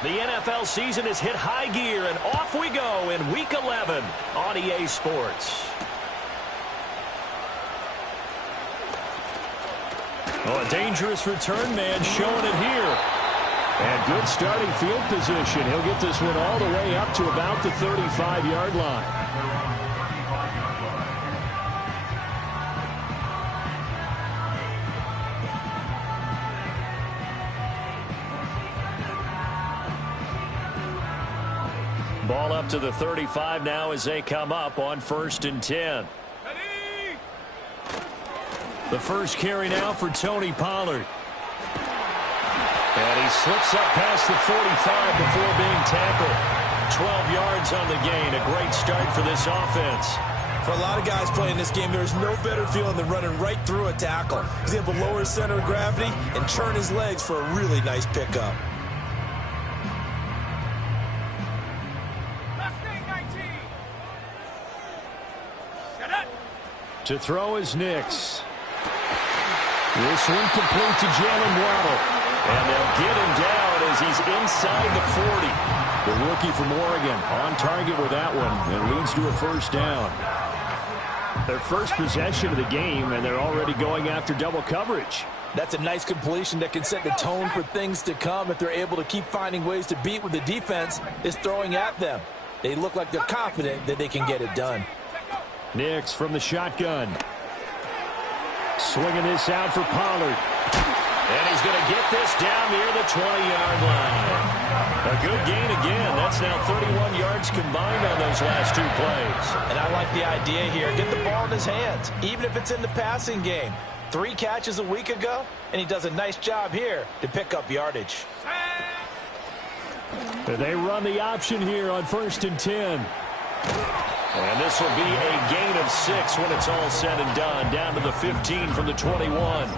The NFL season has hit high gear, and off we go in Week 11 on EA Sports. Oh, a dangerous return man showing it here. And good starting field position. He'll get this one all the way up to about the 35-yard line. Ball up to the 35 now as they come up on 1st and 10. The first carry now for Tony Pollard. And he slips up past the 45 before being tackled. 12 yards on the gain. A great start for this offense. For a lot of guys playing this game, there's no better feeling than running right through a tackle. He's able to lower his center of gravity and churn his legs for a really nice pickup. To throw is Nix. This one complete to Jalen Waddle. And they'll get him down as he's inside the 40. The rookie from Oregon on target with that one. And leads to a first down. Their first possession of the game, and they're already going after double coverage. That's a nice completion that can set the tone for things to come if they're able to keep finding ways to beat what the defense is throwing at them. They look like they're confident that they can get it done. Nix from the shotgun. Swinging this out for Pollard. And he's going to get this down near the 20-yard line. A good gain again. That's now 31 yards combined on those last two plays. And I like the idea here. Get the ball in his hands, even if it's in the passing game. 3 catches a week ago, and he does a nice job here to pick up yardage. They run the option here on 1st and 10. And this will be a gain of 6 when it's all said and done. Down to the 15 from the 21.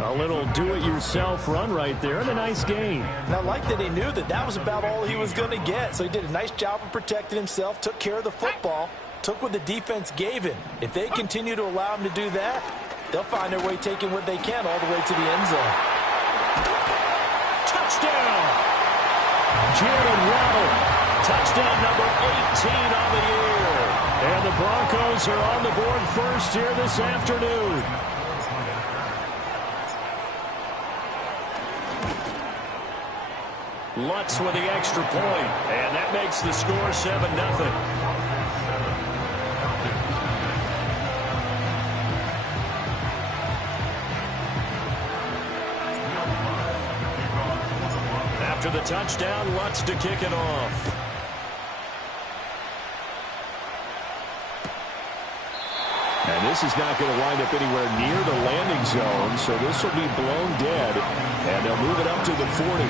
A little do-it-yourself run right there, and a nice gain. And I like that he knew that that was about all he was going to get. So he did a nice job of protecting himself, took care of the football, took what the defense gave him. If they continue to allow him to do that, they'll find their way taking what they can all the way to the end zone. Touchdown! Jalen Waddle. Touchdown number 18 on the year. And the Broncos are on the board first here this afternoon. Lutz with the extra point, and that makes the score 7-0. After the touchdown, Lutz to kick it off. And this is not going to wind up anywhere near the landing zone, so this will be blown dead, and they'll move it up to the 40.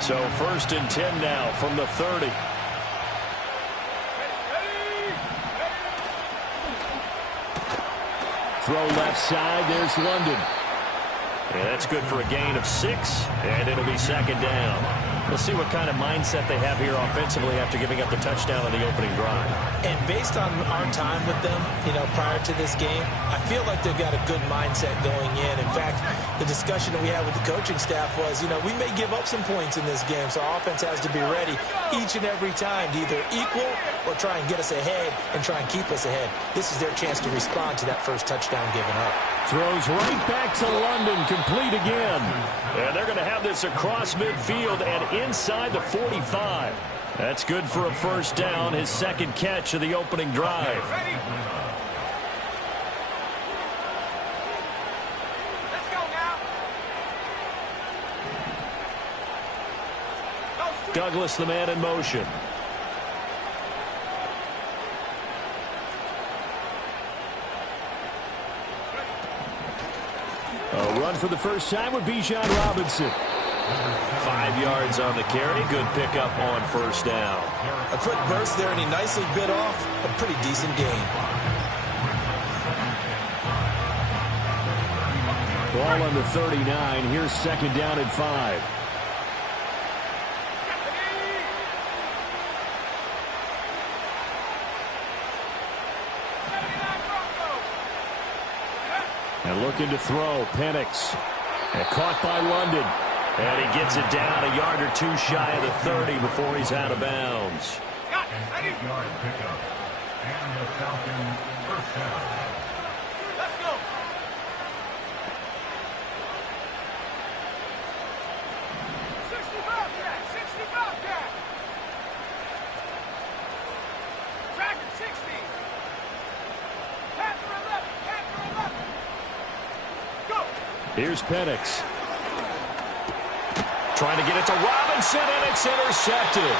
So 1st and 10 now from the 30. Throw left side, there's London. Yeah, that's good for a gain of 6, and it'll be 2nd down. We'll see what kind of mindset they have here offensively after giving up the touchdown on the opening drive. And based on our time with them, prior to this game, I feel like they've got a good mindset going in. In fact, the discussion that we had with the coaching staff was, we may give up some points in this game, so our offense has to be ready each and every time to either equal or try and get us ahead and try and keep us ahead. This is their chance to respond to that first touchdown given up. Throws right back to London, complete again. And they're going to have this across midfield and inside the 45. That's good for a first down, his 2nd catch of the opening drive. Let's go now. Douglas, the man in motion. A run for the first time with Bijan Robinson. 5 yards on the carry. Good pickup on first down. A quick burst there, and he nicely bit off a pretty decent gain. Ball on the 39. Here's 2nd down and 5. And looking to throw, Penix. And caught by London. And he gets it down a yard or two shy of the 30 before he's out of bounds. Got it. Ready? Yard pickup. And the Falcons first down. Let's go. Here's Penix. Trying to get it to Robinson, and it's intercepted.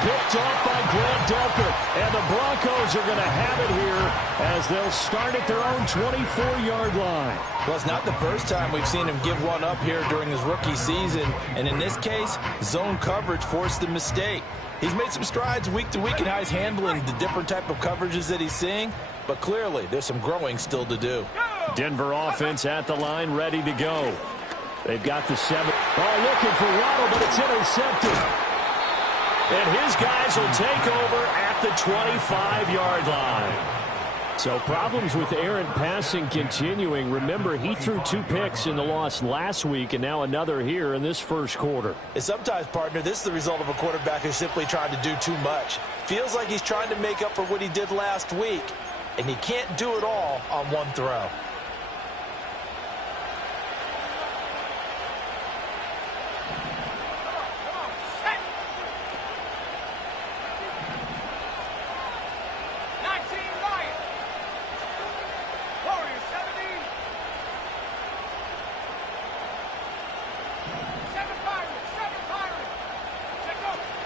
Picked off by Grant Delpit. And the Broncos are going to have it here as they'll start at their own 24-yard line. Well, it's not the first time we've seen him give one up here during his rookie season. And in this case, zone coverage forced the mistake. He's made some strides week to week in how he's handling the different type of coverages that he's seeing. But clearly, there's some growing still to do. Denver offense at the line, ready to go. They've got the 7. Looking for Waddle, but it's intercepted. And his guys will take over at the 25-yard line. So problems with Aaron passing continuing. Remember, he threw 2 picks in the loss last week, and now another here in this first quarter. And sometimes, partner, this is the result of a quarterback who's simply trying to do too much. Feels like he's trying to make up for what he did last week, and he can't do it all on one throw.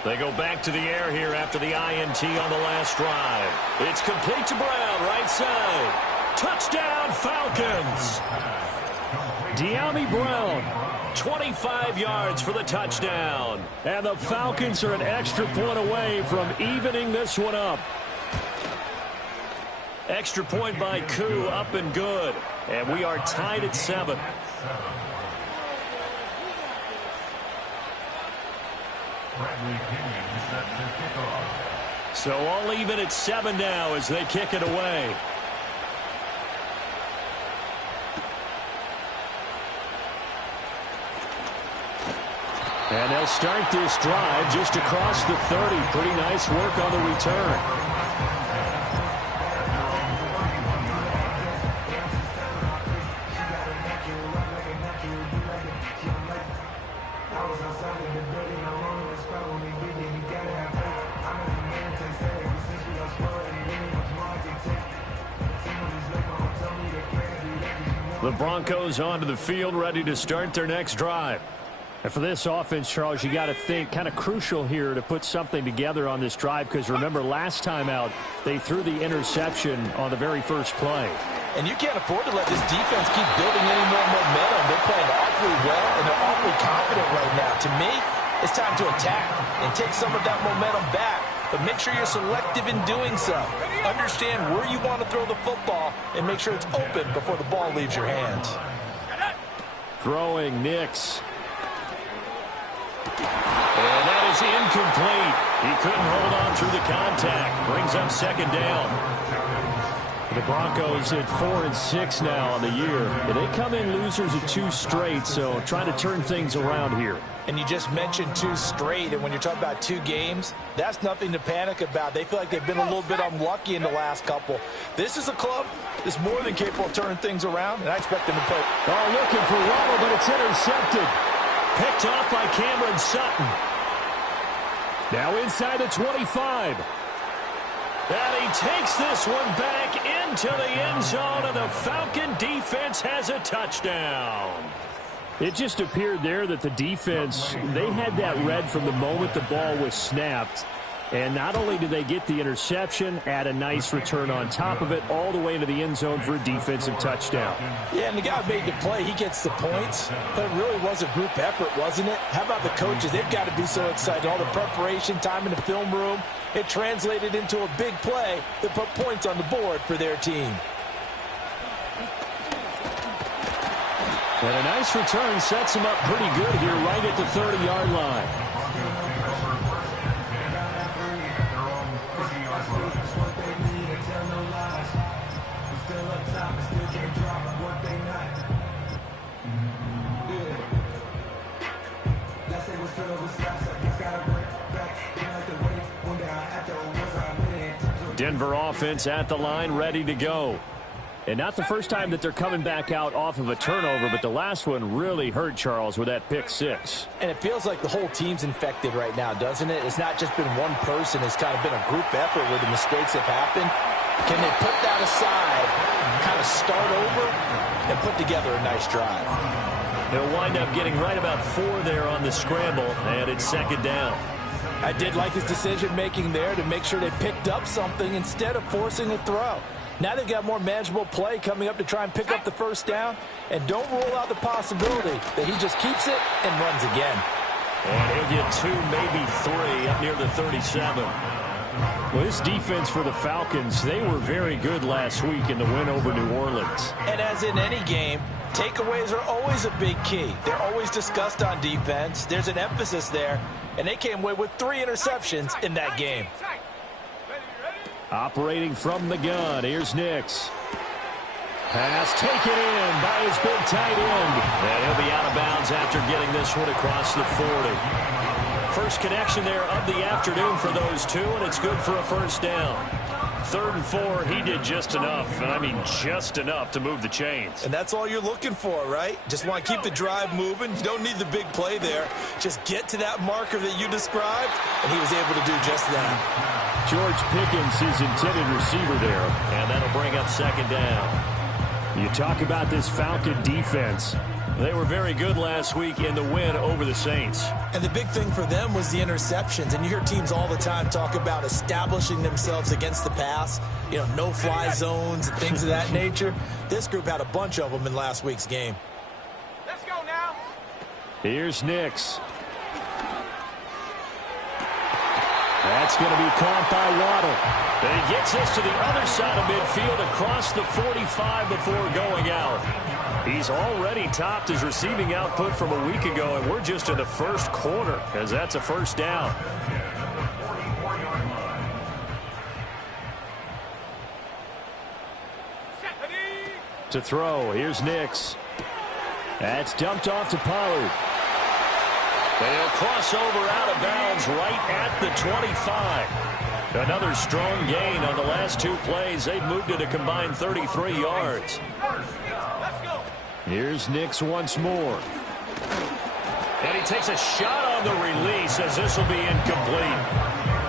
They go back to the air here after the INT on the last drive. It's complete to Brown, right side. Touchdown, Falcons. De'Ami Brown, 25 yards for the touchdown. And the Falcons are an extra point away from evening this one up. Extra point by Koo, up and good. And we are tied at 7. So all even at 7 now as they kick it away. And they'll start this drive just across the 30. Pretty nice work on the return. The Broncos onto the field, ready to start their next drive. And for this offense, Charles, you got to think kind of crucial here to put something together on this drive, because remember last time out they threw the interception on the very first play. And you can't afford to let this defense keep building any more momentum. They're playing awfully well, and they're awfully confident right now. To me, it's time to attack and take some of that momentum back. But make sure you're selective in doing so. Understand where you want to throw the football and make sure it's open before the ball leaves your hands. Throwing Nix. And that is incomplete. He couldn't hold on through the contact. Brings up second down. The Broncos at 4-6 now on the year. And they come in losers of 2 straight, so trying to turn things around here. And you just mentioned 2 straight, and when you're talking about 2 games, that's nothing to panic about. They feel like they've been a little bit unlucky in the last couple. This is a club that's more than capable of turning things around, and I expect them to play. Looking for Waddle, but it's intercepted. Picked off by Cameron Sutton. Now inside the 25. And he takes this one back into the end zone, and the Falcon defense has a touchdown. It just appeared there that the defense, they had that read from the moment the ball was snapped. And not only did they get the interception, add a nice return on top of it, all the way into the end zone for a defensive touchdown. Yeah, and the guy who made the play, he gets the points. But it really was a group effort, wasn't it? How about the coaches? They've got to be so excited. All the preparation, time in the film room, it translated into a big play that put points on the board for their team. And a nice return sets him up pretty good here right at the 30-yard line. Denver offense at the line, ready to go. And not the first time that they're coming back out off of a turnover, but the last one really hurt, Charles, with that pick six. And it feels like the whole team's infected right now, doesn't it? It's not just been one person. It's kind of been a group effort where the mistakes have happened. Can they put that aside, kind of start over, and put together a nice drive? They'll wind up getting right about 4 there on the scramble, and it's second down. I did like his decision-making there to make sure they picked up something instead of forcing a throw. Now they've got more manageable play coming up to try and pick up the first down. And don't rule out the possibility that he just keeps it and runs again. And he'll get 2, maybe 3 up near the 37. Well, this defense for the Falcons, they were very good last week in the win over New Orleans. And as in any game, takeaways are always a big key. They're always discussed on defense. There's an emphasis there. And they came away with 3 interceptions in that game. Operating from the gun, here's Nix. Pass taken in by his big tight end. And he'll be out of bounds after getting this one across the 40. First connection there of the afternoon for those two, and it's good for a first down. 3rd and 4, he did just enough, and I mean just enough to move the chains. And that's all you're looking for, right? Just want to keep the drive moving. You don't need the big play there. Just get to that marker that you described, and he was able to do just that. George Pickens, his intended receiver there, and that'll bring up second down. You talk about this Falcon defense. They were very good last week in the win over the Saints. And the big thing for them was the interceptions. And you hear teams all the time talk about establishing themselves against the pass, you know, no-fly zones and things of that nature. This group had a bunch of them in last week's game. Let's go now. Here's Nix. That's going to be caught by Waddle. And he gets us to the other side of midfield across the 45 before going out. He's already topped his receiving output from a week ago, and we're just in the first quarter as that's a first down. To throw, here's Nix. That's dumped off to Pollard. They'll cross over out of bounds right at the 25. Another strong gain on the last 2 plays. They've moved it a combined 33 yards. Here's Nix once more. And he takes a shot on the release as this will be incomplete.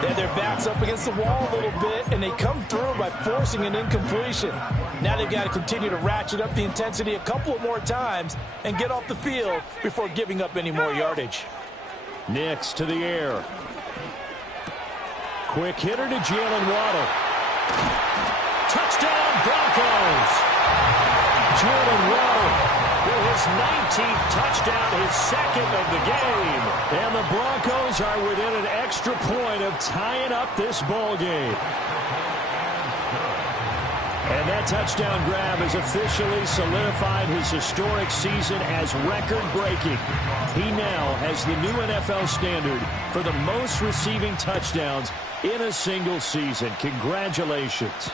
And their backs up against the wall a little bit, and they come through by forcing an incompletion. Now they've got to continue to ratchet up the intensity a couple of more times and get off the field before giving up any more yardage. Nix to the air. Quick hitter to Jalen Waddle. Touchdown, Broncos! Jalen Waddle with his 19th touchdown, his second of the game. And the Broncos are within an extra point of tying up this ball game. And that touchdown grab has officially solidified his historic season as record-breaking. He now has the new NFL standard for the most receiving touchdowns in a single season. Congratulations.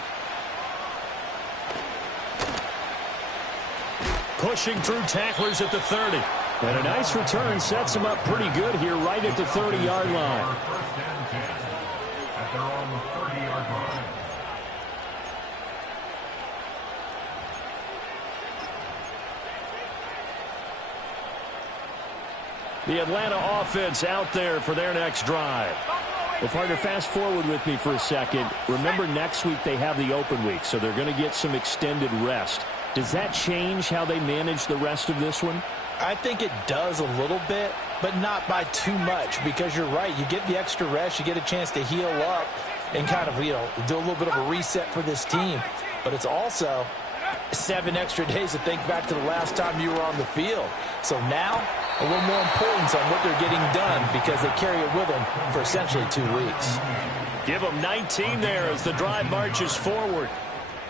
Pushing through tacklers at the 30. And a nice return sets him up pretty good here right at the 30-yard line. At their own 30-yard line. The Atlanta offense out there for their next drive. Well, partner, fast forward with me for a second. Remember, next week they have the open week, so they're going to get some extended rest. Does that change how they manage the rest of this one? I think it does a little bit, but not by too much, because you're right. You get the extra rest. You get a chance to heal up and kind of, you know, do a little bit of a reset for this team. But it's also 7 extra days to think back to the last time you were on the field. So now, a little more importance on what they're getting done because they carry it with them for essentially 2 weeks. Give them 19 there as the drive marches forward.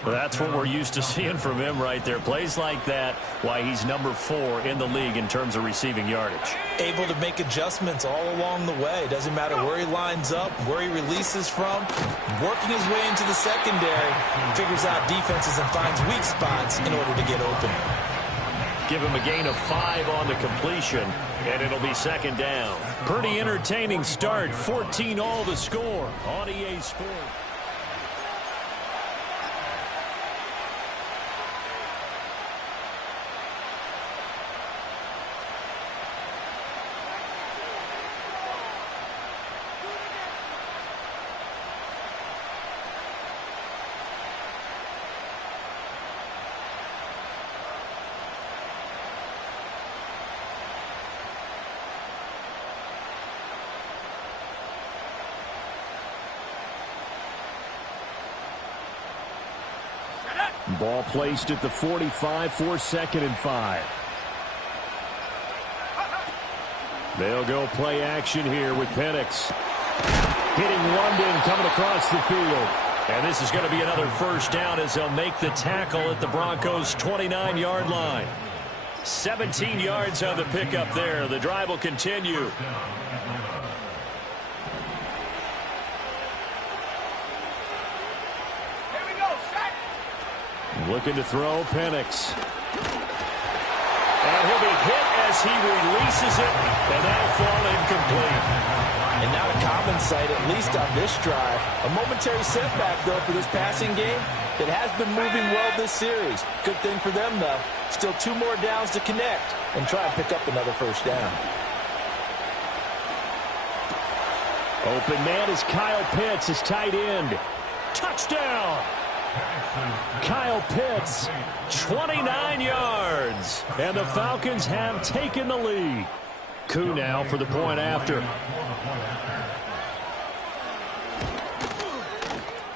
Well, that's what we're used to seeing from him right there. Plays like that, why he's number 4 in the league in terms of receiving yardage. Able to make adjustments all along the way. Doesn't matter where he lines up, where he releases from. Working his way into the secondary, figures out defenses and finds weak spots in order to get open. give him a gain of 5 on the completion, and it'll be second down. Pretty entertaining start. 14 all the score on EA Sports. Ball placed at the 45 for 2nd and 5. They'll go play action here with Penix. Hitting London coming across the field. And this is going to be another first down as they'll make the tackle at the Broncos' 29-yard line. 17 yards on the pickup there. The drive will continue. Looking to throw, Penix. And he'll be hit as he releases it, and that'll fall incomplete. And not a common sight, at least on this drive. A momentary setback, though, for this passing game that has been moving well this series. Good thing for them, though. Still 2 more downs to connect and try and pick up another first down. Open man is Kyle Pitts, his tight end. Touchdown! Kyle Pitts, 29 yards. And the Falcons have taken the lead. Coup now for the point after.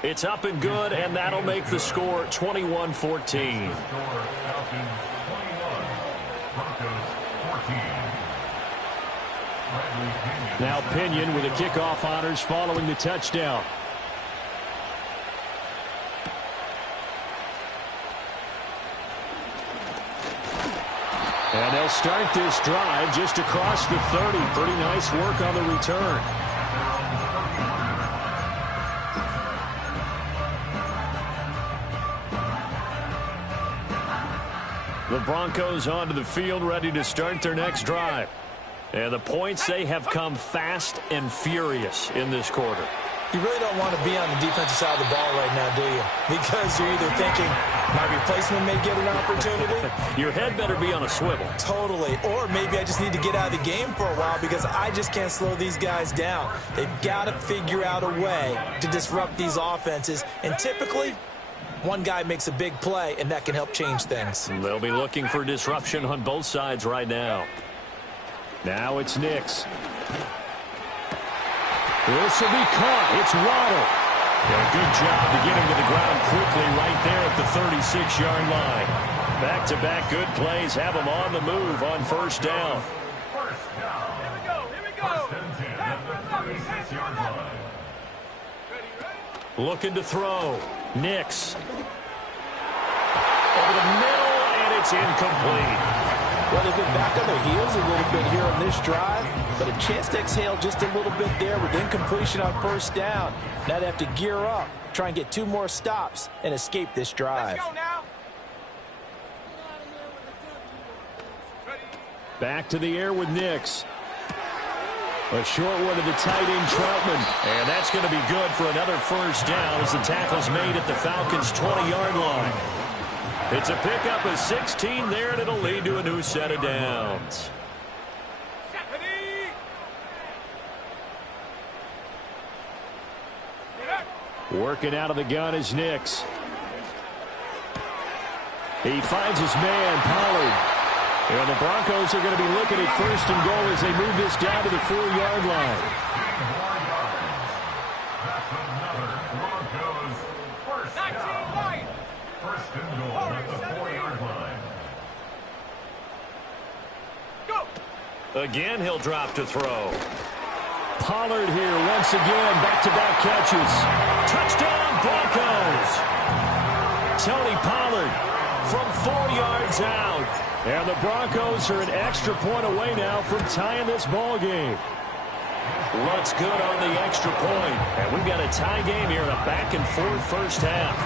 It's up and good, and that'll make the score 21-14. Now Pinion with the kickoff honors following the touchdown. And they'll start this drive just across the 30. Pretty nice work on the return. The Broncos onto the field ready to start their next drive. And the points, they have come fast and furious in this quarter. You really don't want to be on the defensive side of the ball right now, do you? Because you're either thinking, my replacement may get an opportunity. Your head better be on a swivel. Totally. Or maybe I just need to get out of the game for a while because I just can't slow these guys down. They've got to figure out a way to disrupt these offenses. And typically, one guy makes a big play, and that can help change things. They'll be looking for disruption on both sides right now. Now it's Nix. This will be caught. It's Waddle. And a good job to get him to the ground quickly right there at the 36-yard line. Back-to-back good plays have him on the move on first down. Here we go. Looking to throw. Nix. Over the middle, and it's incomplete. Well, they've been back on their heels a little bit here on this drive, but a chance to exhale just a little bit there with incompletion on first down. Now they have to gear up, try and get 2 more stops, and escape this drive. Let's go now. Back to the air with Nix. A short one to the tight end, Troutman. And that's going to be good for another first down as the tackle's made at the Falcons' 20-yard line. It's a pickup of 16 there, and it'll lead to a new set of downs. Working out of the gun is Nix. He finds his man, Pollard. And the Broncos are going to be looking at first and goal as they move this down to the 4-yard line. That's another Broncos first down. First and goal at the 4-yard line. Go. Again, he'll drop to throw. Pollard here once again, back-to-back catches. Touchdown, Broncos! Tony Pollard from 4 yards out. And the Broncos are an extra point away now from tying this ball game. Looks good on the extra point. And we've got a tie game here in a back-and-forth first half.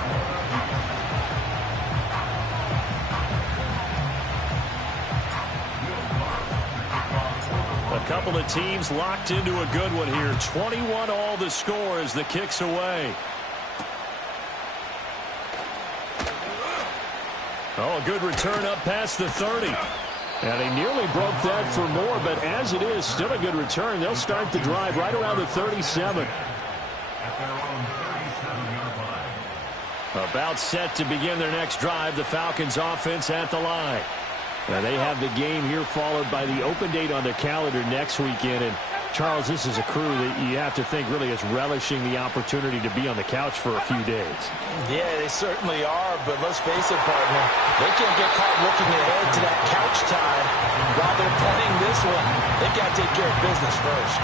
couple of teams locked into a good one here. 21 all the score as the kick's away. Oh, a good return up past the 30. And he nearly broke that for more, but as it is, still a good return. They'll start the drive right around the 37. About set to begin their next drive, the Falcons offense at the line. Now they have the game here followed by the open date on their calendar next weekend. And Charles, this is a crew that you have to think really is relishing the opportunity to be on the couch for a few days. Yeah, they certainly are, but let's face it, partner. They can't get caught looking ahead to that couch time while they're playing this one. They've got to take care of business first.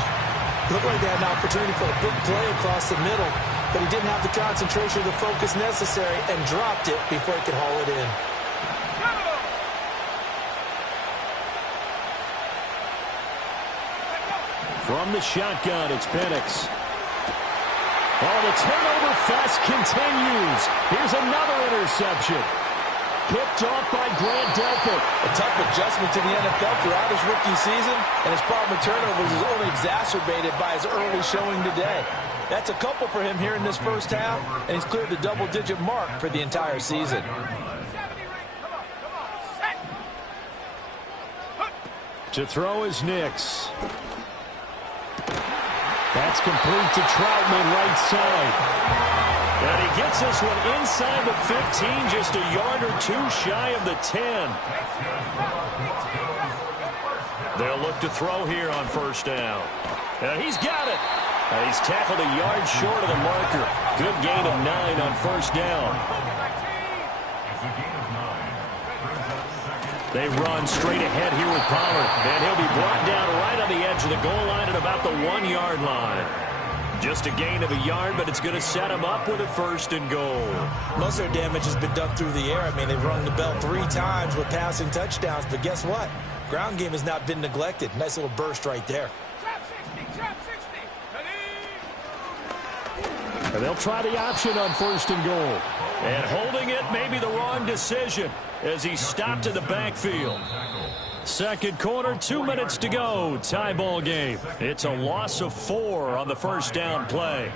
Looked like they had an opportunity for a big play across the middle, but he didn't have the concentration or the focus necessary and dropped it before he could haul it in. From the shotgun, it's Penix. Oh, the turnover fest continues. Here's another interception. Picked off by Grant Delpit. A tough adjustment to the NFL throughout his rookie season, and his problem with turnovers is only exacerbated by his early showing today. That's a couple for him here in this first half, and he's cleared the double-digit mark for the entire season. To throw is Nix. That's complete to Troutman, right side. And he gets this one inside the 15, just a yard or two shy of the 10. They'll look to throw here on first down. And he's got it. And he's tackled a yard short of the marker. Good gain of 9 on first down. They run straight ahead here with Pollard. And he'll be brought down right on the edge of the goal line at about the 1-yard line. Just a gain of a yard, but it's going to set him up with a first and goal. Most of their damage has been done through the air. I mean, they've rung the bell 3 times with passing touchdowns, but guess what? Ground game has not been neglected. Nice little burst right there. And they'll try the option on first and goal. And holding it may be the wrong decision as he stopped in the backfield. Second quarter, 2 minutes to go. Tie ball game. It's a loss of 4 on the first down play.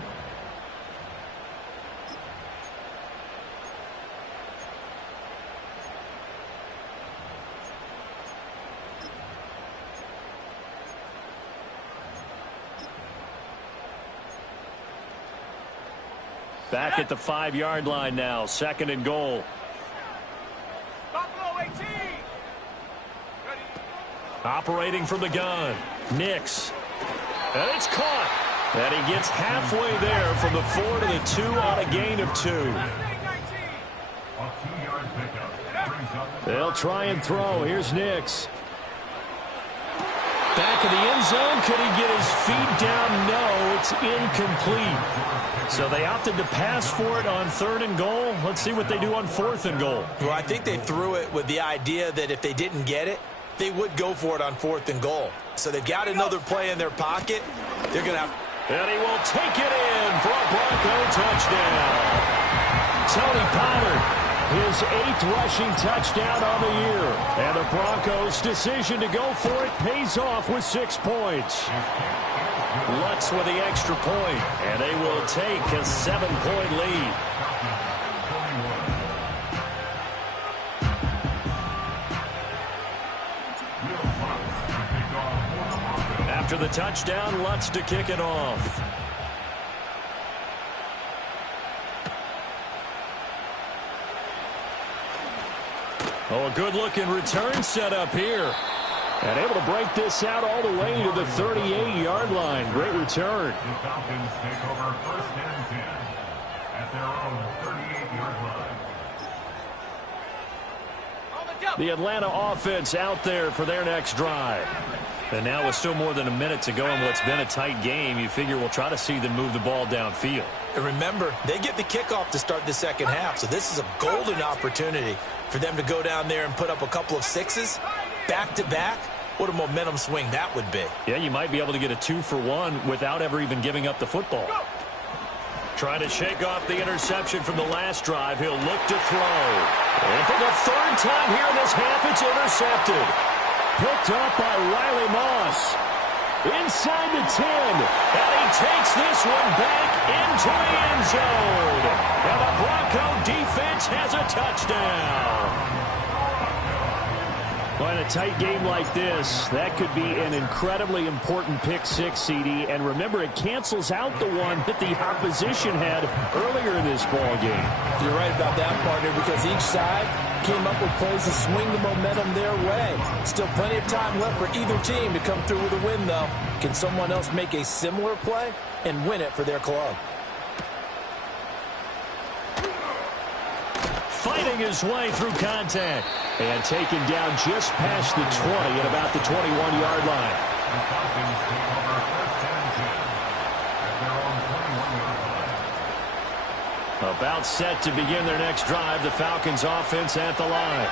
Back at the 5-yard line now. Second and goal. Operating from the gun. Nix. And it's caught. And he gets halfway there from the 4 to the 2 on a gain of 2. They'll try and throw. Here's Nix. Back of the end zone. Could he get his feet down? No, it's incomplete. So they opted to pass for it on third and goal. Let's see what they do on fourth and goal. Well, I think they threw it with the idea that if they didn't get it, they would go for it on fourth and goal. So they've got another play in their pocket. They're going to have... And he will take it in for a Bronco touchdown. Tony Pollard, his 8th rushing touchdown on the year. And the Broncos' decision to go for it pays off with 6 points. Lutz with the extra point, and they will take a 7-point lead. After the touchdown, Lutz to kick it off. Oh, a good-looking return set up here. And able to break this out all the way to the 38-yard line. Great return. The Falcons take over first and 10 at their own 38-yard line. The Atlanta offense out there for their next drive. And now with still more than a minute to go in what's been a tight game, you figure we'll try to see them move the ball downfield. And remember, they get the kickoff to start the second half, so this is a golden opportunity for them to go down there and put up a couple of 6s. Back-to-back, what a momentum swing that would be. Yeah, you might be able to get a 2-for-1 without ever even giving up the football. Trying to shake off the interception from the last drive. He'll look to throw. And for the 3rd time here in this half, it's intercepted. Picked up by Riley Moss. inside the 10. And he takes this one back into the end zone. And the Bronco defense has a touchdown. Well, in a tight game like this, that could be an incredibly important pick six, CD. And remember, it cancels out the one that the opposition had earlier in this ball game. You're right about that, partner, because each side came up with plays to swing the momentum their way. Still plenty of time left for either team to come through with a win, though. Can someone else make a similar play and win it for their club? Fighting his way through contact. And taken down just past the 20 at about the 21-yard line. The Falcons take over first and 10 at their own 21-yard line. About set to begin their next drive, the Falcons offense at the line.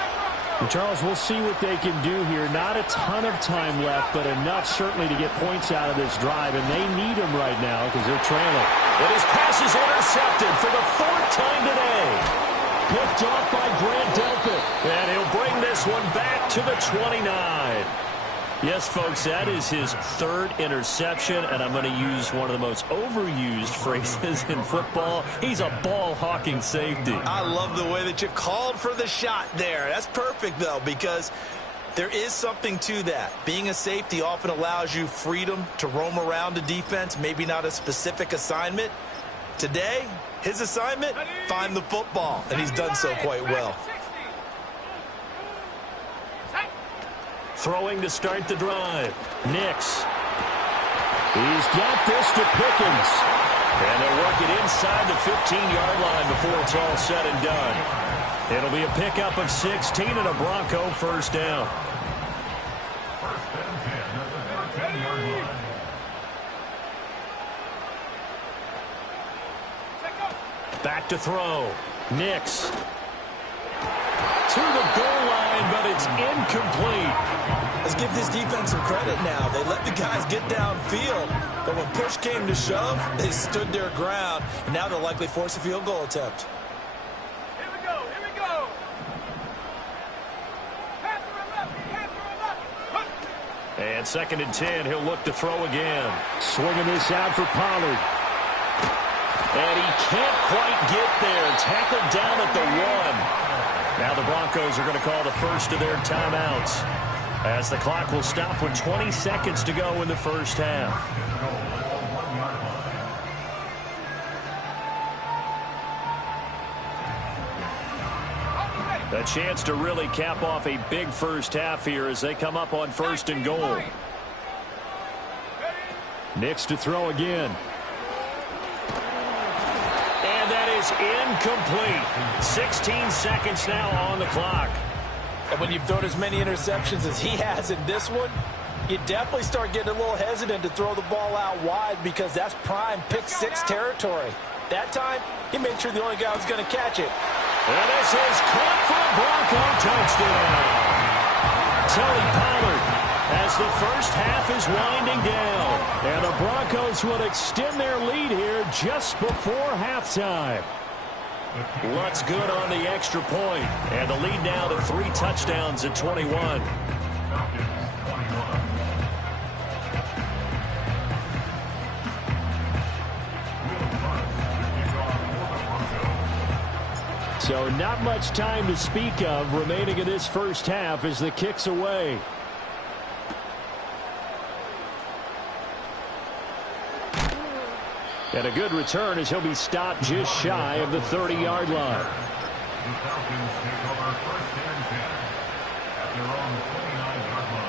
And Charles, we'll see what they can do here. Not a ton of time left, but enough certainly to get points out of this drive, and they need them right now because they're trailing. And his pass is intercepted for the fourth time today. Picked off by Grant Delpit. And he'll bring this one back to the 29. Yes, folks, that is his third interception, and I'm going to use one of the most overused phrases in football. He's a ball-hawking safety. I love the way that you called for the shot there. That's perfect, though, because there is something to that. Being a safety often allows you freedom to roam around the defense, maybe not a specific assignment. Today, his assignment, find the football, and he's done so quite well. Throwing to start the drive. Nix. He's got this to Pickens. And they'll work it inside the 15-yard line before it's all said and done. It'll be a pickup of 16 and a Bronco first down. First and 10 at the 13-yard line. Back to throw. Nix. To the goal line, but it's incomplete. Let's give this defense some credit now. They let the guys get downfield, but when push came to shove, they stood their ground, and now they'll likely force a field goal attempt. Here we go, here we go. And second and 10, he'll look to throw again. Swinging this out for Pollard. And he can't quite get there. Tackled down at the 1. Now the Broncos are going to call the first of their timeouts, as the clock will stop with 20 seconds to go in the first half. A chance to really cap off a big first half here as they come up on first and goal. Nix to throw again. And that is incomplete. 16 seconds now on the clock. And when you've thrown as many interceptions as he has in this one, you definitely start getting a little hesitant to throw the ball out wide because that's prime pick six territory. That time, he made sure the only guy was going to catch it. And this is caught for a Bronco touchdown. Tony Pollard as the first half is winding down. And the Broncos will extend their lead here just before halftime. Looks good on the extra point. And the lead now to 3 touchdowns at 21. So not much time to speak of remaining in this first half as the kick's away. And a good return as he'll be stopped just shy of the 30-yard line.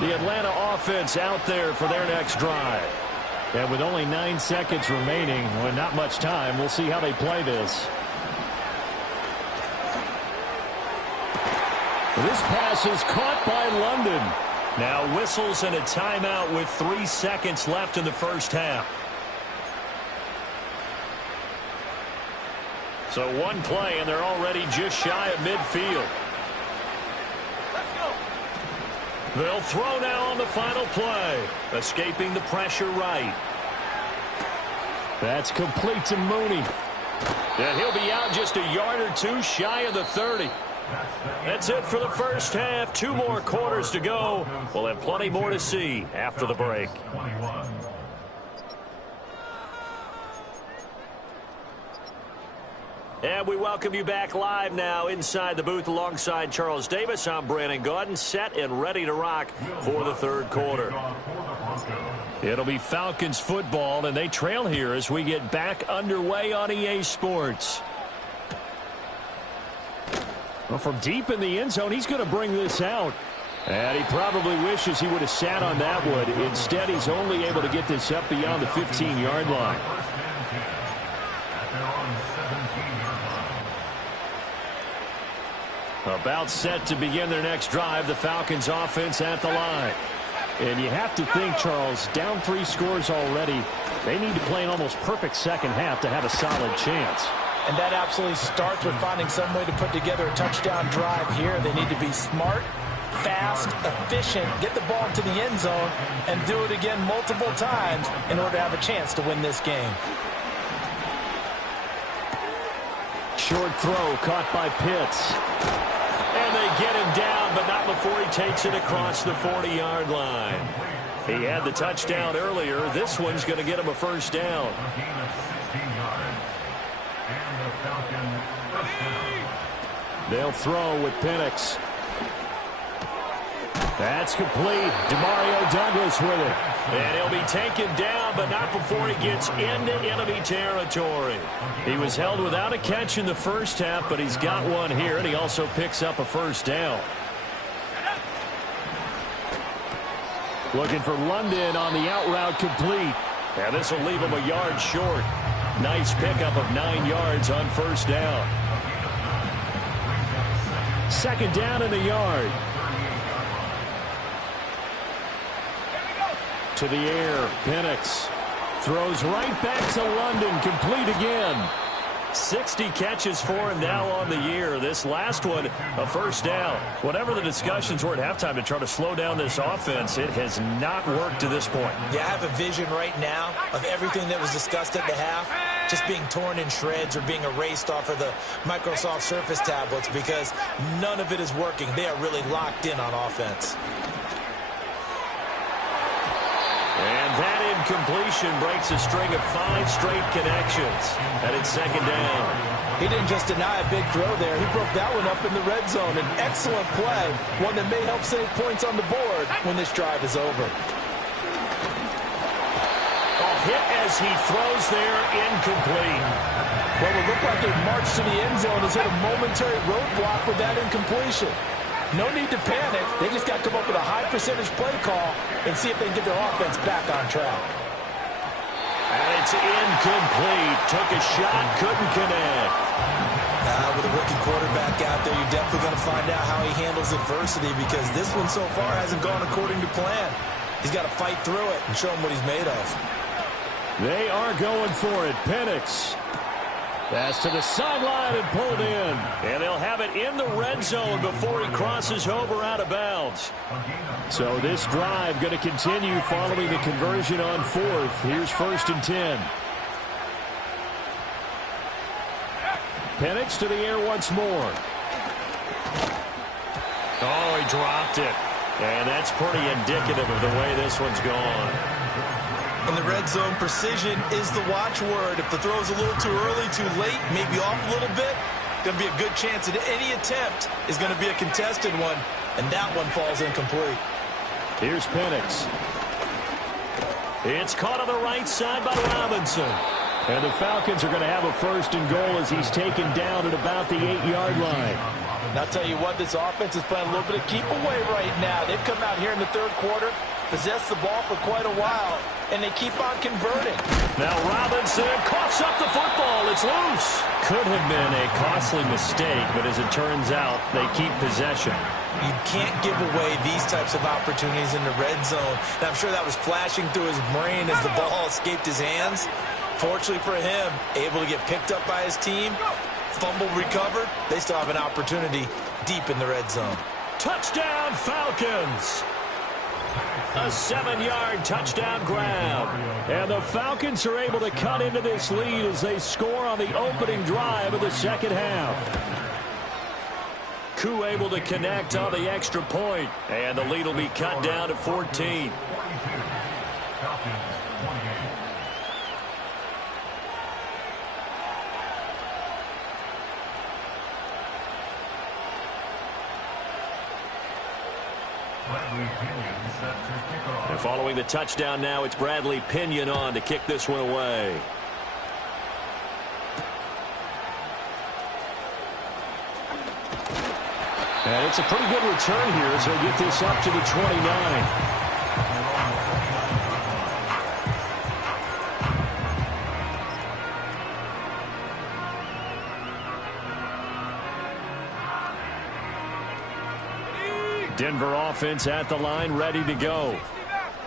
The Atlanta offense out there for their next drive. And with only 9 seconds remaining, well, not much time, we'll see how they play this. This pass is caught by London. Now whistles and a timeout with 3 seconds left in the first half. So one play, and they're already just shy of midfield. Let's go. They'll throw now on the final play. Escaping the pressure right. That's complete to Mooney. And he'll be out just a yard or two shy of the 30. That's it for the first half. 2 more quarters to go. We'll have plenty more to see after the break. And we welcome you back live now inside the booth alongside Charles Davis. I'm Brandon Gaudin, set and ready to rock for the third quarter. It'll be Falcons football, and they trail here as we get back underway on EA Sports. Well, from deep in the end zone, he's going to bring this out. And he probably wishes he would have sat on that one. Instead, he's only able to get this up beyond the 15-yard line. About set to begin their next drive, the Falcons offense at the line. And you have to think, Charles, down 3 scores already. They need to play an almost perfect second half to have a solid chance. And that absolutely starts with finding some way to put together a touchdown drive here. They need to be smart, fast, efficient, get the ball to the end zone, and do it again multiple times in order to have a chance to win this game. Short throw caught by Pitts. And they get him down, but not before he takes it across the 40-yard line. He had the touchdown earlier. This one's going to get him a first down. They'll throw with Penix. That's complete. Demario Douglas with it. And he'll be taken down, but not before he gets into enemy territory. He was held without a catch in the first half, but he's got one here, and he also picks up a first down. Looking for London on the out route complete. And this will leave him a yard short. Nice pickup of 9 yards on first down. Second down in a yard. To the air, Penix throws right back to London, complete again. 60 catches for him now on the year. This last one, a first down. Whatever the discussions were at halftime to try to slow down this offense, it has not worked to this point. Yeah, I have a vision right now of everything that was discussed at the half just being torn in shreds or being erased off of the Microsoft Surface tablets because none of it is working. They are really locked in on offense. And that incompletion breaks a string of 5 straight connections. And it's second down. He didn't just deny a big throw there. He broke that one up in the red zone. An excellent play, one that may help save points on the board when this drive is over. A hit as he throws there, incomplete. Well, it looked like a march to the end zone has hit a momentary roadblock with that incompletion. No need to panic. They just got to come up with a high percentage play call and see if they can get their offense back on track. And it's incomplete. Took a shot, couldn't connect. With a rookie quarterback out there, you're definitely going to find out how he handles adversity because this one so far hasn't gone according to plan. He's got to fight through it and show him what he's made of. They are going for it. Penix. Pass to the sideline and pulled in. And they'll have it in the red zone before he crosses over out of bounds. So this drive going to continue following the conversion on 4th. Here's 1st and 10. Penix to the air once more. Oh, he dropped it. And that's pretty indicative of the way this one's gone. In the red zone, precision is the watchword. If the throw's a little too early, too late, maybe off a little bit, going to be a good chance that any attempt is going to be a contested one, and that one falls incomplete. Here's Penix. It's caught on the right side by Robinson. And the Falcons are going to have a 1st and goal as he's taken down at about the 8-yard line. And I'll tell you what, this offense is playing a little bit of keep away right now. They've come out here in the third quarter, possessed the ball for quite a while, and they keep on converting. Now Robinson coughs up the football. It's loose. Could have been a costly mistake, but as it turns out, they keep possession. You can't give away these types of opportunities in the red zone. And I'm sure that was flashing through his brain as the ball escaped his hands. Fortunately for him, able to get picked up by his team, fumble recovered. They still have an opportunity deep in the red zone. Touchdown, Falcons! A 7-yard touchdown grab. And the Falcons are able to cut into this lead as they score on the opening drive of the second half. Koo able to connect on the extra point. And the lead will be cut down to 14. And following the touchdown now, it's Bradley Pinion on to kick this one away. And it's a pretty good return here as they'll get this up to the 29. Denver offense at the line, ready to go.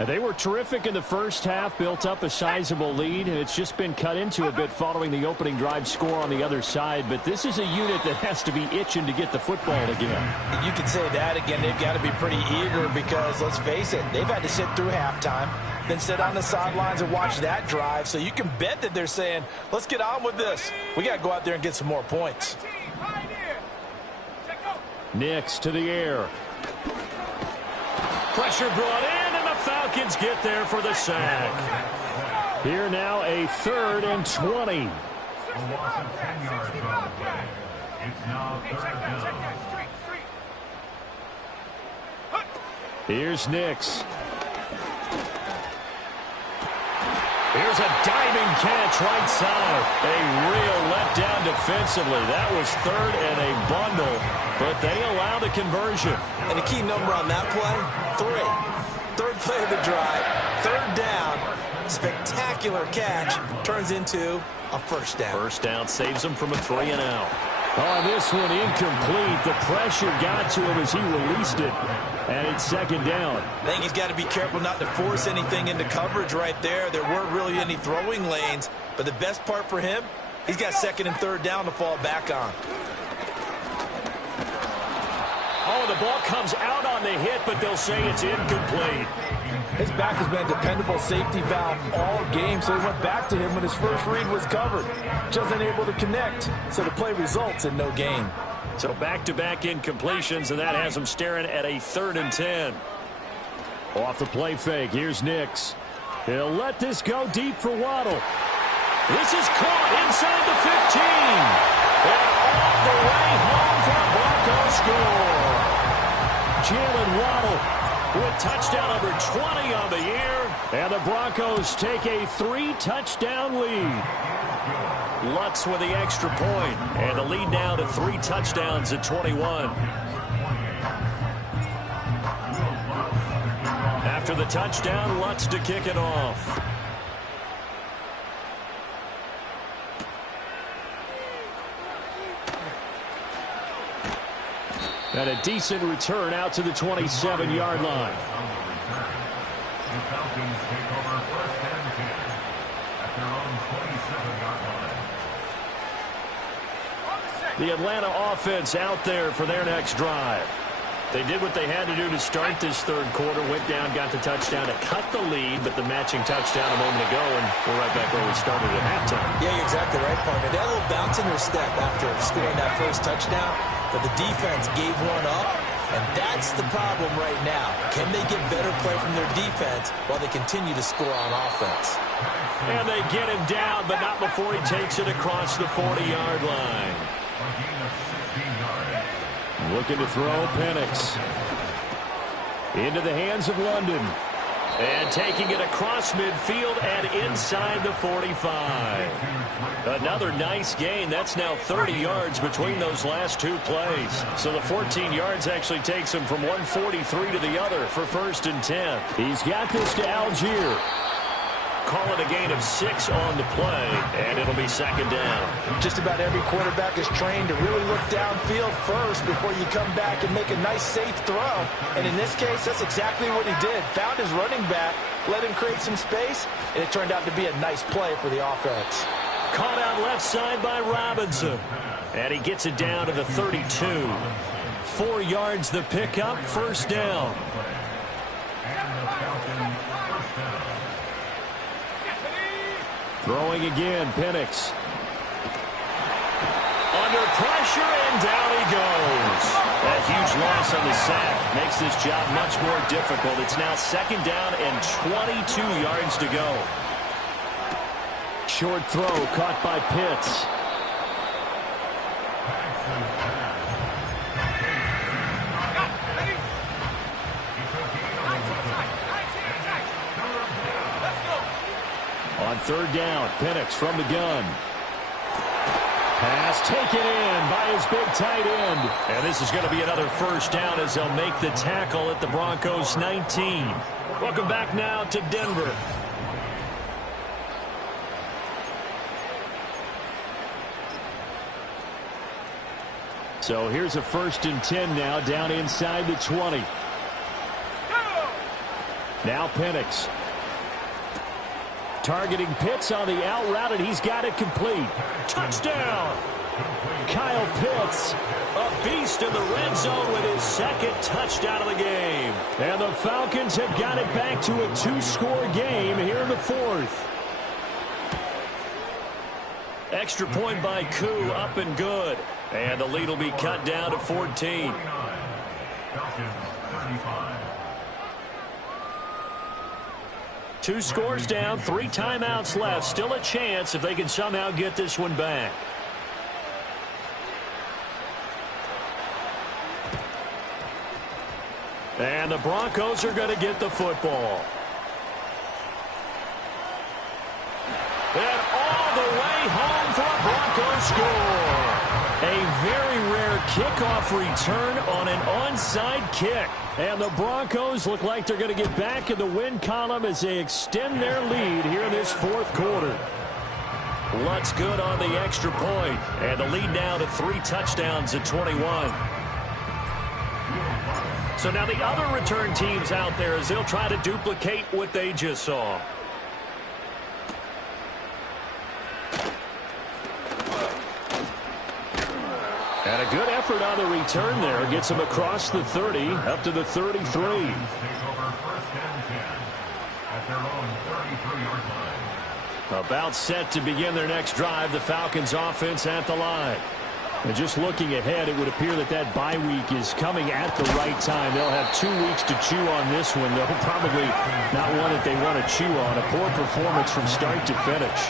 And they were terrific in the first half, built up a sizable lead, and it's just been cut into a bit following the opening drive score on the other side. But this is a unit that has to be itching to get the football again. You can say that again. They've got to be pretty eager because, let's face it, they've had to sit through halftime, then sit on the sidelines and watch that drive. So you can bet that they're saying, let's get on with this. We got to go out there and get some more points. Nix to the air. Pressure brought in, and the Falcons get there for the sack. Here now a 3rd and 20. A loss of 10 yards on the play. It's now 3rd down. Here's Nix. Here's a diving catch right side. A real letdown defensively. That was 3rd and a bundle, but they allow the conversion. And the key number on that play, 3. 3rd play of the drive, 3rd down, spectacular catch, turns into a 1st down. 1st down saves them from a 3-and-out. On this one, incomplete. The pressure got to him as he released it, and it's 2nd down. I think he's got to be careful not to force anything into coverage right there. There weren't really any throwing lanes, but the best part for him, he's got 2nd and 3rd down to fall back on. Oh, the ball comes out on the hit, but they'll say it's incomplete. His back has been a dependable safety valve all game, so he went back to him when his first read was covered. Just unable to connect, so the play results in no gain. So back-to-back incompletions, and that has him staring at a 3rd and 10. Off the play fake, here's Nix. He'll let this go deep for Waddle. This is caught inside the 15. And all the way home for a Broncos score. Jalen Waddle with touchdown number 20 on the year. And the Broncos take a 3-touchdown lead. Lutz with the extra point. And the lead now to 3 touchdowns at 21. After the touchdown, Lutz to kick it off. And a decent return out to the 27-yard line. The Falcons take over 1st and 10 at their own 27-yard line. The Atlanta offense out there for their next drive. They did what they had to do to start this 3rd quarter, went down, got the touchdown to cut the lead, but the matching touchdown a moment ago, and we're right back where we started at halftime. Yeah, you're exactly right, partner. They had a little bounce in their step after scoring that first touchdown, but the defense gave one up, and that's the problem right now. Can they get better play from their defense while they continue to score on offense? And they get him down, but not before he takes it across the 40-yard line. A gain of 16 yards. Looking to throw, Penix. Into the hands of London. And taking it across midfield and inside the 45. Another nice gain. That's now 30 yards between those last 2 plays. So the 14 yards actually takes him from 143 to the other for 1st and 10. He's got this to Algier. Call it a gain of 6 on the play, and it'll be 2nd down. Just about every quarterback is trained to really look downfield first before you come back and make a nice, safe throw. And in this case, that's exactly what he did. Found his running back, let him create some space, and it turned out to be a nice play for the offense. Caught out left side by Robinson. And he gets it down to the 32. 4 yards the pickup, 1st down. And the Falcons 1st down. Throwing again, Penix. Under pressure, and down he goes. and the sack makes this job much more difficult. It's now 2nd down and 22 yards to go. Short throw caught by Pitts. On 3rd down, Penix from the gun. Pass taken in by his big tight end. And this is going to be another 1st down as they'll make the tackle at the Broncos 19. Welcome back now to Denver. So here's a 1st and 10 now, down inside the 20. Now Penix. Targeting Pitts on the out route, and he's got it complete. Touchdown! Kyle Pitts. A beast in the red zone with his 2nd touchdown of the game. And the Falcons have got it back to a 2-score game here in the 4th. Extra point by Koo, up and good. And the lead will be cut down to 14. Two scores down, 3 timeouts left. Still a chance if they can somehow get this one back. And the Broncos are going to get the football. And all the way home for a Broncos score. A very rare kickoff return on an onside kick. And the Broncos look like they're going to get back in the win column as they extend their lead here in this 4th quarter. Lutz good on the extra point. And the lead now to 3 touchdowns at 21. So now the other return teams out there as they'll try to duplicate what they just saw. And a good effort on the return there. Gets him across the 30, up to the 33. About set to begin their next drive. The Falcons offense at the line. And just looking ahead, it would appear that that bye week is coming at the right time. They'll have 2 weeks to chew on this one, though. Probably not one that they want to chew on. A poor performance from start to finish.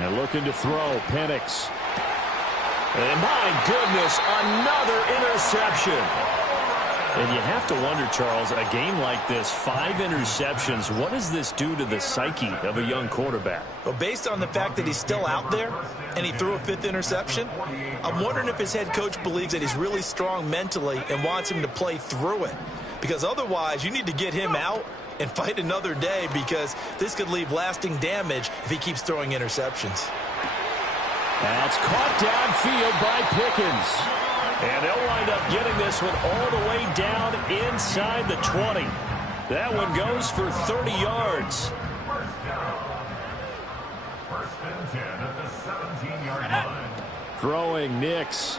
And looking to throw, Penix. And my goodness, another interception. And you have to wonder, Charles, a game like this, 5 interceptions, what does this do to the psyche of a young quarterback? Well, based on the fact that he's still out there and he threw a 5th interception, I'm wondering if his head coach believes that he's really strong mentally and wants him to play through it. Because otherwise, you need to get him out and fight another day, because this could leave lasting damage if he keeps throwing interceptions. That's caught downfield by Pickens. And they'll wind up getting this one all the way down inside the 20. That one goes for 30 yards. First and 10 at the 17-yard line. Throwing Nix.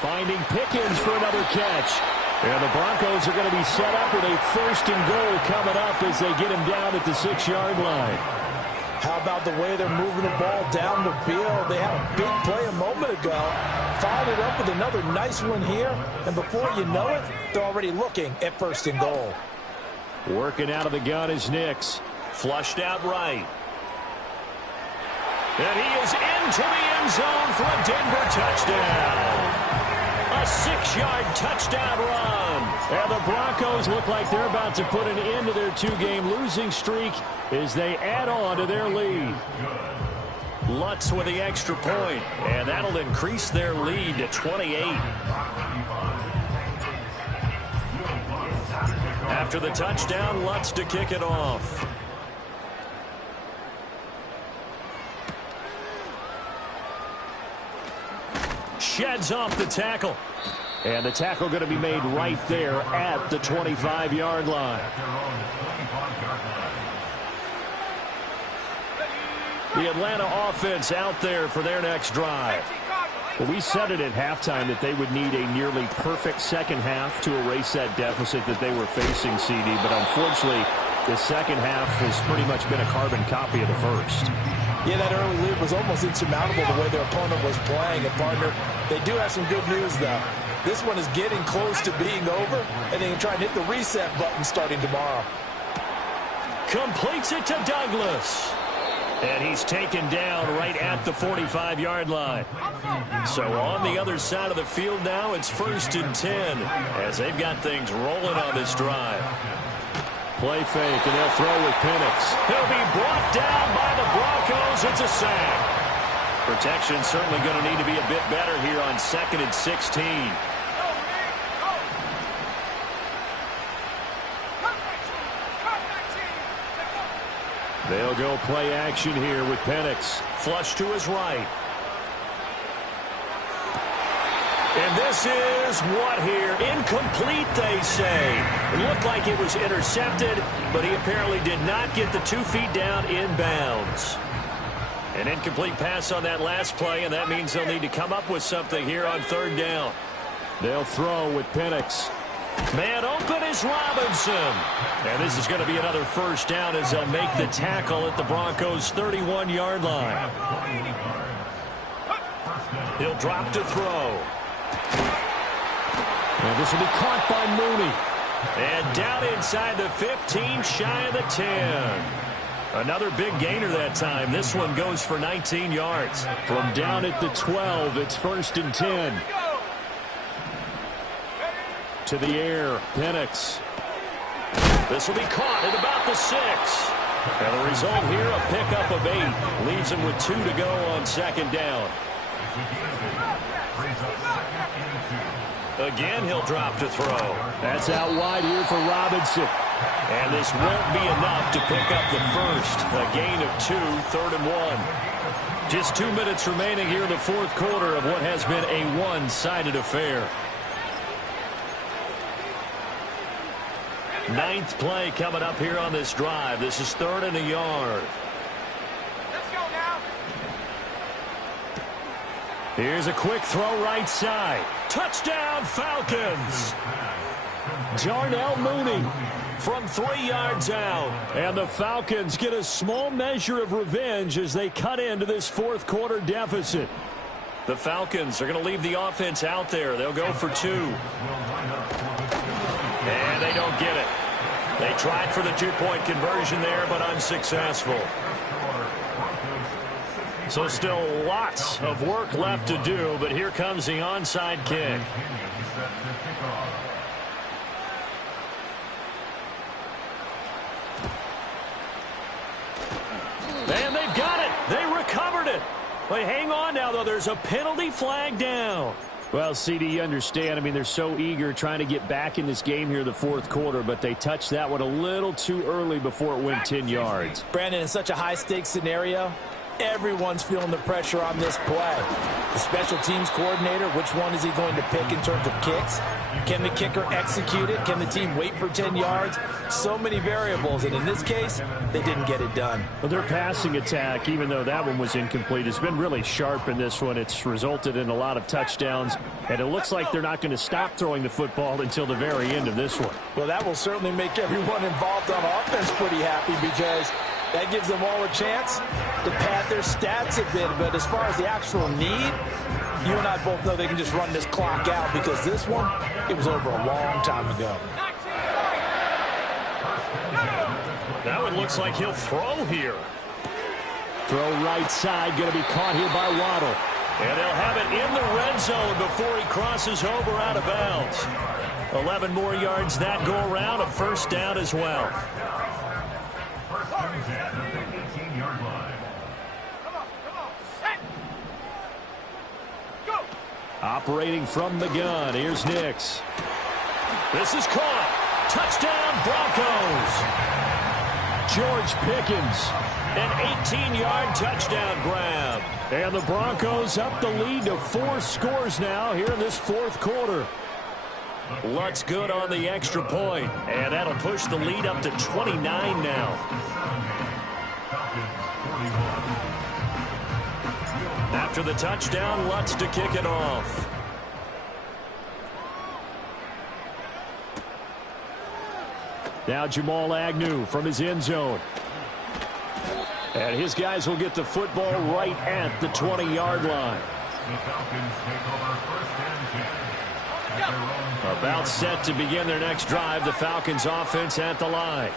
Finding Pickens for another catch. And the Broncos are going to be set up with a 1st and goal coming up as they get him down at the 6-yard line. How about the way they're moving the ball down the field? They had a big play a moment ago. Followed it up with another nice one here. And before you know it, they're already looking at 1st and goal. Working out of the gun is Nix. Flushed out right. And he is into the end zone for a Denver touchdown. A 6-yard touchdown run. And the Broncos look like they're about to put an end to their 2-game losing streak as they add on to their lead. Lutz with the extra point, and that'll increase their lead to 28. After the touchdown, Lutz to kick it off. Sheds off the tackle. And the tackle going to be made right there at the 25-yard line. The Atlanta offense out there for their next drive. Well, we said it at halftime that they would need a nearly perfect second half to erase that deficit that they were facing, CD. But unfortunately, The second half has pretty much been a carbon copy of the first. Yeah, that early lead was almost insurmountable the way their opponent was playing. And, partner, they do have some good news, though. This one is getting close to being over, and they can try and hit the reset button starting tomorrow. Completes it to Douglas. And he's taken down right at the 45-yard line. So on the other side of the field now, it's 1st and 10 as they've got things rolling on this drive. Play fake, and they'll throw with Penix. He'll be brought down by the Broncos. It's a sack. Protection certainly going to need to be a bit better here on 2nd and 16. They'll go play action here with Penix. Flush to his right. And this is what here? Incomplete, they say. It looked like it was intercepted, but he apparently did not get the 2 feet down in bounds. An incomplete pass on that last play, and that means they'll need to come up with something here on 3rd down. They'll throw with Penix. Man open is Robinson. And this is going to be another 1st down as they'll make the tackle at the Broncos' 31-yard line. He'll drop to throw. And this will be caught by Mooney. And down inside the 15, shy of the 10. Another big gainer that time. This one goes for 19 yards. From down at the 12, it's 1st and 10. To the air, Penix. This will be caught at about the 6. And the result here, a pickup of 8. Leaves him with 2 to go on 2nd down. Again, he'll drop to throw. That's out wide here for Robinson. And this won't be enough to pick up the 1st. A gain of 2, 3rd and 1. Just 2 minutes remaining here in the 4th quarter of what has been a one-sided affair. 9th play coming up here on this drive. This is 3rd and a yard. Let's go now. Here's a quick throw right side. Touchdown, Falcons. Darnell Mooney from 3 yards out. And the Falcons get a small measure of revenge as they cut into this 4th quarter deficit. The Falcons are going to leave the offense out there. They'll go for 2. And they don't get it. They tried for the 2-point conversion there, but unsuccessful. So still lots of work left to do, but here comes the onside kick. And they've got it. They recovered it. But hang on now, though. There's a penalty flag down. Well, CD, you understand. I mean, they're so eager trying to get back in this game here in the 4th quarter, but they touched that one a little too early before it went 10 yards. Brandon, in such a high-stakes scenario, everyone's feeling the pressure on this play. The special teams coordinator, which one is he going to pick in terms of kicks? Can the kicker execute it? Can the team wait for 10 yards? So many variables, and in this case, they didn't get it done. Well, their passing attack, even though that one was incomplete, has been really sharp in this one. It's resulted in a lot of touchdowns, and it looks like they're not going to stop throwing the football until the very end of this one. Well, that will certainly make everyone involved on offense pretty happy because that gives them all a chance to pad their stats a bit. But as far as the actual need, you and I both know they can just run this clock out because this one, it was over a long time ago. That one looks like he'll throw here. Throw right side, going to be caught here by Waddle. And they'll have it in the red zone before he crosses over out of bounds. 11 more yards that go around, a 1st down as well. Operating from the gun, here's Nix. This is caught. Touchdown, Broncos. George Pickens, an 18-yard touchdown grab. And the Broncos up the lead to 4 scores now here in this 4th quarter. Lutz good on the extra point, and that'll push the lead up to 29 now. After the touchdown, Lutz to kick it off. Now Jamal Agnew from his end zone. And his guys will get the football right at the 20-yard line. About set to begin their next drive. The Falcons offense at the line.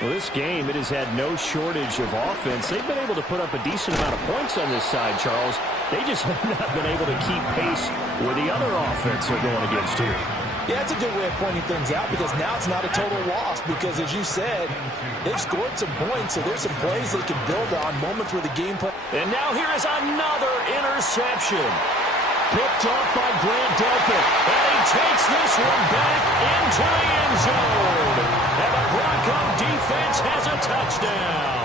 Well, this game, it has had no shortage of offense. They've been able to put up a decent amount of points on this side, Charles. They just have not been able to keep pace with the other offense they're going against here. Yeah, it's a good way of pointing things out because now it's not a total loss because, as you said, they've scored some points, so there's some plays they can build on, moments where the game plan. And now here is another interception. Picked off by Grant Delpit. And he takes this one back into the end zone. And the Bronco defense has a touchdown.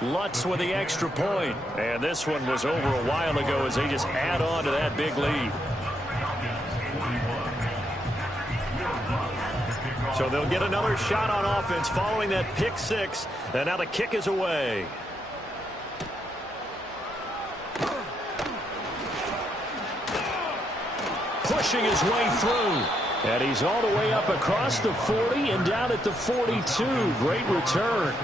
Lutz with the extra point. And this one was over a while ago as they just add on to that big lead. So they'll get another shot on offense following that pick six. And now the kick is away. Pushing his way through. And he's all the way up across the 40 and down at the 42. Great return.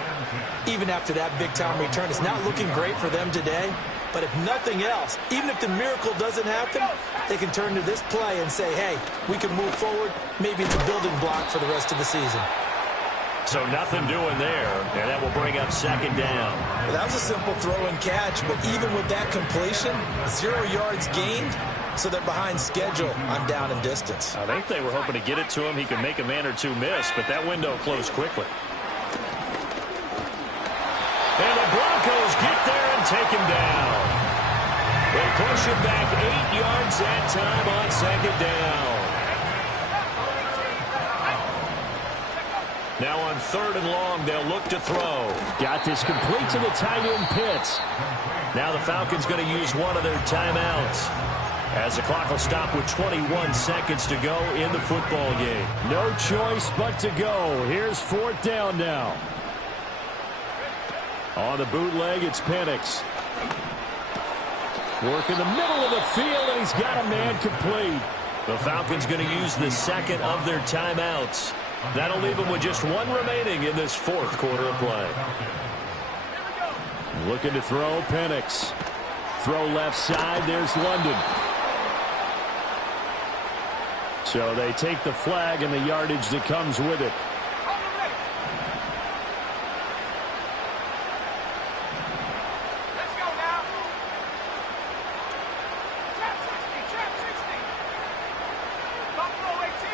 Even after that big-time return, it's not looking great for them today. But if nothing else, even if the miracle doesn't happen, they can turn to this play and say, hey, we can move forward. Maybe it's a building block for the rest of the season. So nothing doing there, and that will bring up second down. Well, that was a simple throw and catch, but even with that completion, 0 yards gained, so they're behind schedule on down and distance. I think they were hoping to get it to him. He could make a man or two miss, but that window closed quickly. And the Broncos get there and take him down. They push him back 8 yards that time on second down. Now on third and long, they'll look to throw. Got this complete to the tight end Pitts. Now the Falcons going to use one of their timeouts, as the clock will stop with 21 seconds to go in the football game. No choice but to go. Here's fourth down now. On the bootleg, it's Penix. Work in the middle of the field, and he's got a man complete. The Falcons going to use the second of their timeouts. That'll leave them with just one remaining in this fourth quarter of play. Looking to throw, Penix. Throw left side, there's London. So they take the flag and the yardage that comes with it. Let's go now. Trap 60, trap 60. Buffalo 18.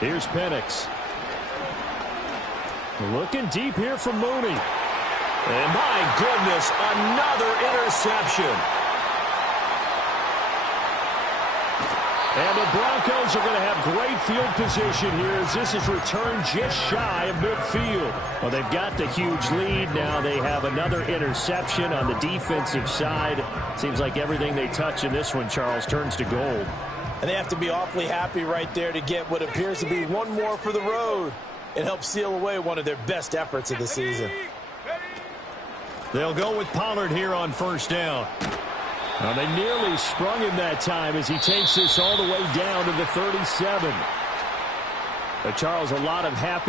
Here's Penix. Looking deep here from Mooney. And my goodness, another interception. And the Broncos are going to have great field position here as this is returned just shy of midfield. Well, they've got the huge lead. Now they have another interception on the defensive side. Seems like everything they touch in this one, Charles, turns to gold. And they have to be awfully happy right there to get what appears to be one more for the road and help seal away one of their best efforts of the season. They'll go with Pollard here on first down. Now they nearly sprung him that time as he takes this all the way down to the 37. But Charles, a lot of happy